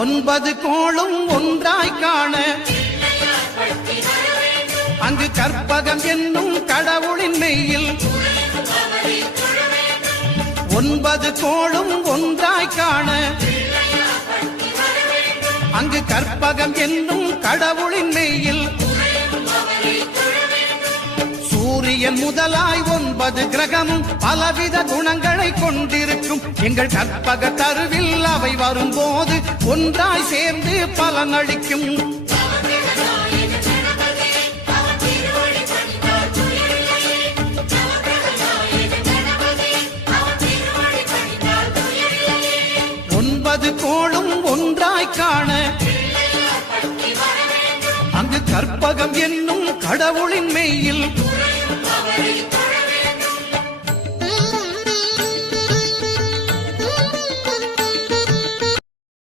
9 கோளும் ஒன்றாய் காண அங்கு கற்பகம் என்னும் கடவுளின் மெய்யில் 9 கோளும் ஒன்றாய் காண அங்கு கற்பகம் என்னும் கடவுளின் மெய்யில் சூரியன் முதலாய் 9 கிரகமும் பலவித குணங்களை கொண்டிருக்கும் எங்கள் கற்பக தருவில் அவை வரும்போது ஒன்றாய் சேர்ந்து பலனளிக்கும். கோளும் ஒன்றாய் காண அங்கு கற்பகம் என்னும் கடவுளின் மெய்யில்